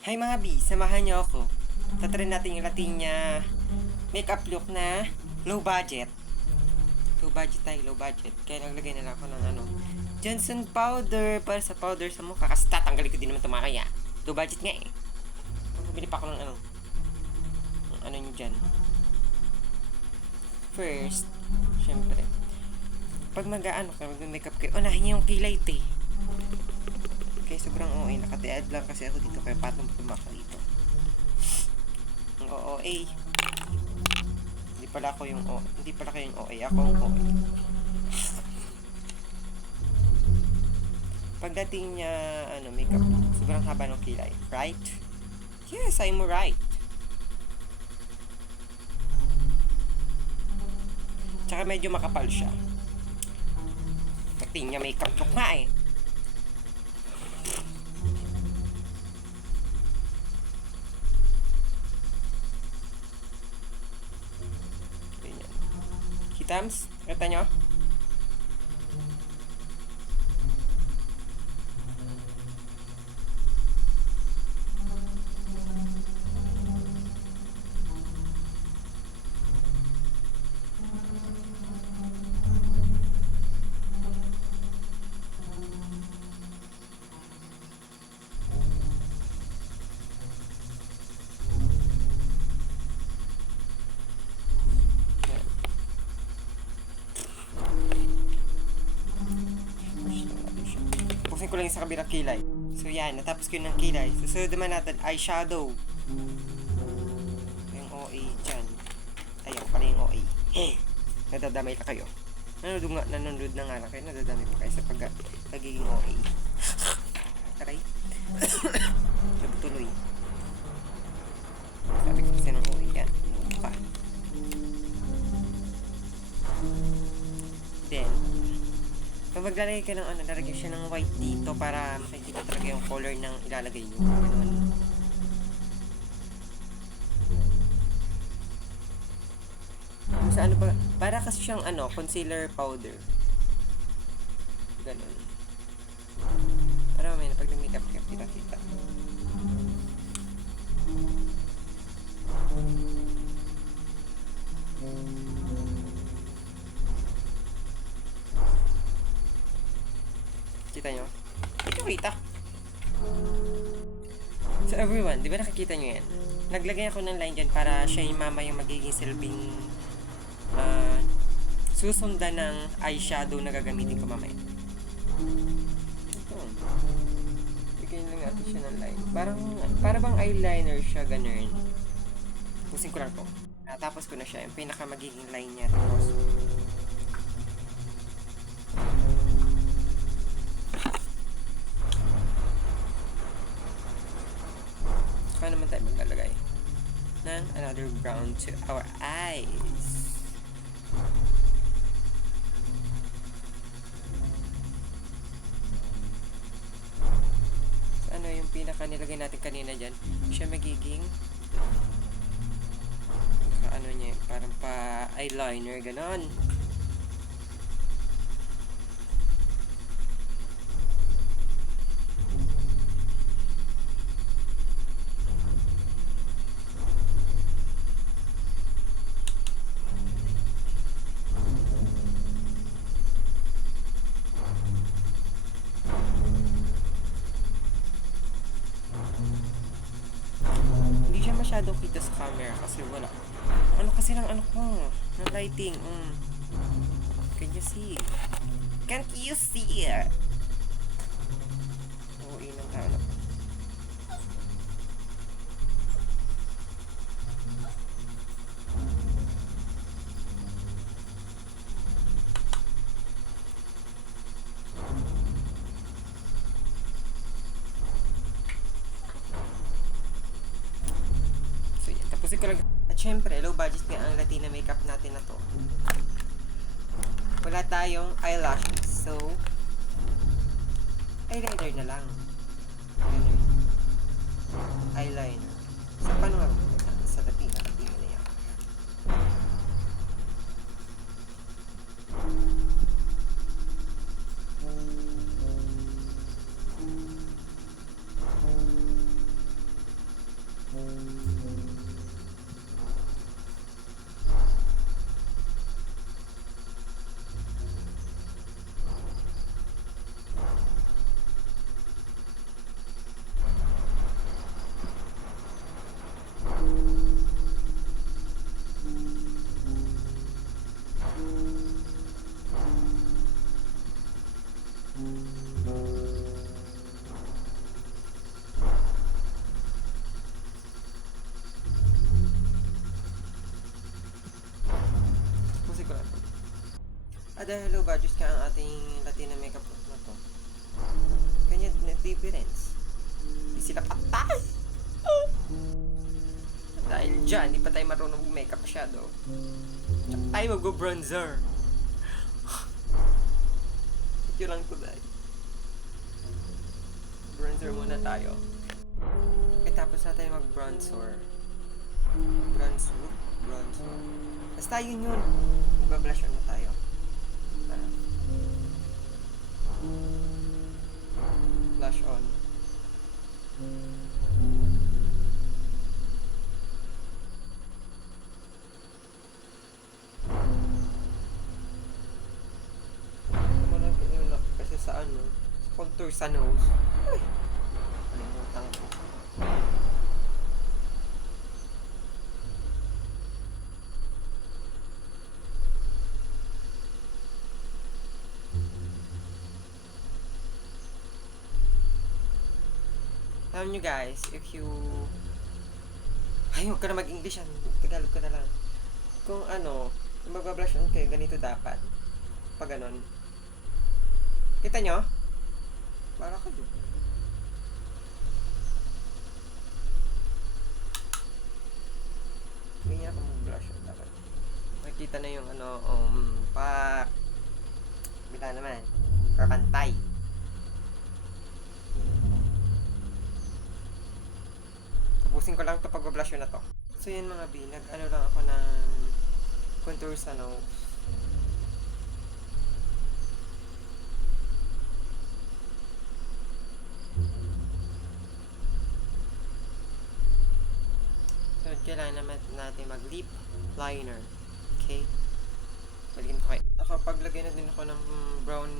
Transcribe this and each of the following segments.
Hi mga B, samahan niyo ako. Tatry natin yung Latina makeup look na low budget. Low budget tayo, low budget. Kaya naglagay na lang ako ng Johnson powder para sa powder sa mukha. Kasi tatanggalin ko din naman tumakaya. Low budget nga eh. Bumili pa ako ng nyo dyan. First, syempre, pag mag-ano ka, mag-makeup kayo, unahin yung kilay te. Okay, sobrang OA. Nakatiad lang kasi ako dito kaya patong tumaka dito. Ang OA. Hindi pala ako yung OA. Hindi pala kayo yung OA. Ako ang OA. Pagdating niya, makeup, sobrang haba ng kilay. Right? Yes, I'm right. Tsaka medyo makapal siya. Pagdating niya makeup look nga eh. Kitams, kata nyo? Ko lang sa kabilang kilay. So yan, natapos ko ng kilay. Susunod naman natin, eyeshadow. Yung OA dyan. Ayun, pala yung OA. Nadadamay ka kayo. Nanonood na nga lang kayo. Nadadamay pa kayo sa pagiging OA. Taray. Nagtuloy. Sabi ko kasi ng OA yan. Pa. Then, pag maglalagay ka ng lalagay siya ng white dito para makikita talaga yung color ng ilalagay nyo. Ganun. Sa ba? Para kasi siyang concealer powder. Ganun. Para mamaya na pag nag-makeup ka, kita-kita. Kita nyo? Kita. So everyone, di ba nakikita nyo yan? Naglagay ako ng line dyan para siya yung mama yung magiging silbing susundan ng eyeshadow na gagamitin ko mamaya. Ito. Bigyan lang natin siya ng line. Para bang eyeliner siya, ganun. Pusin ko lang to. Tapos ko na siya. Yung pinaka magiging line niya. Tapos saka naman tayo maglalagay ng another brown to our eyes. So, yung pinaka nilagay natin kanina dyan, siya magiging niya, parang pa eyeliner, ganon. Masyadong kita sa camera kasi wala. Kasi ng ko, ng lighting. Can you see? Can't you see it? Oo, inang tao. Ko lang. At syempre, low budget nga ang Latina makeup natin na to. Wala tayong eyelashes. So, eyeliner na lang. Eyeliner. So, paano nga sa Latina na yan? dahil low budget ka ang ating Latina makeup look na to. Kanya na difference. Hindi sila patay! Dahil dyan, di pa tayo marunong makeup shadow. Tsaka tayo mag-bronzer. Ito lang to dahil. Bronzer muna tayo. Okay, tapos na tayo mag-bronzer. Bronzer. Basta yun. Magbablush on na tayo. Blush on. Kasi sa contour sa nose. Ay! Kalimutan ko. Alam nyo guys, if you... Ay, huwag ka na mag-English yan. Tagalog ka na lang. Kung magbablush on kayo, ganito dapat. Pag ganon. Kita nyo? Para kayo. Ganyan ako mag-blush on dapat. Makikita na yung bila naman. Kapantay. Tapusin ko lang ito pag-blush na to. So yun mga B, lang ako ng contour sa nose. So kailangan naman natin mag-lip liner. Okay? Balikin ko kayo. Nakapaglagay na din ako ng brown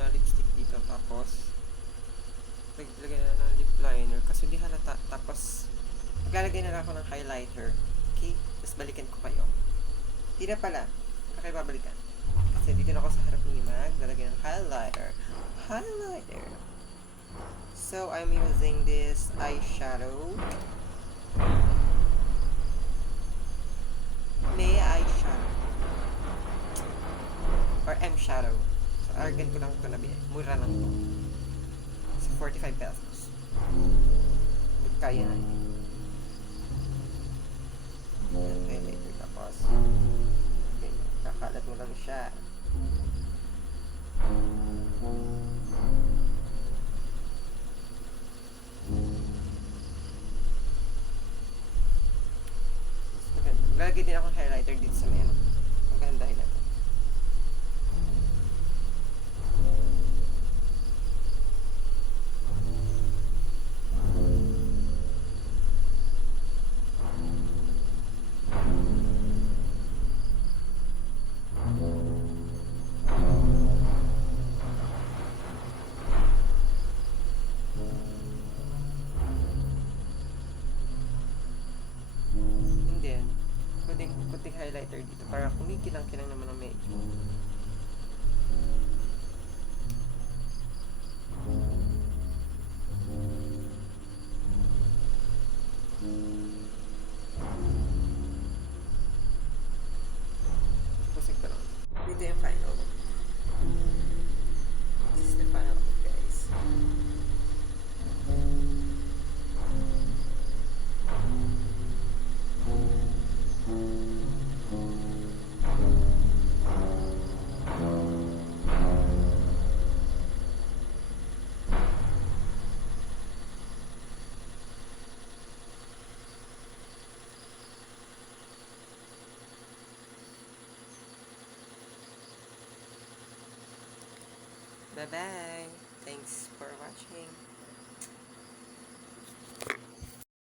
na lipstick dito. Tapos naglagay na ng lip liner kasi di halata. Tapos maglalagay na lang ako ng highlighter. Okay? Tapos balikan ko kayo. Di na pala. Kaya babalikan. Kasi dito na ako sa harap ni maglalagay ng highlighter. So, I'm using this eyeshadow. May eyeshadow. Or M-shadow. So, argan ko lang ito na biya. Mura lang ito. So, 45 pesos. Kaya na. Highlighter tapos kakalat mo lang siya. Lalagay din akong highlighter dito sa meron. Ang ganda highlighter. Kunting highlighter dito para kumikilang-kilang naman ang medyo. Pusik pa lang. Dito yung final look. This is the final look, guys. Bye-bye. Thanks for watching.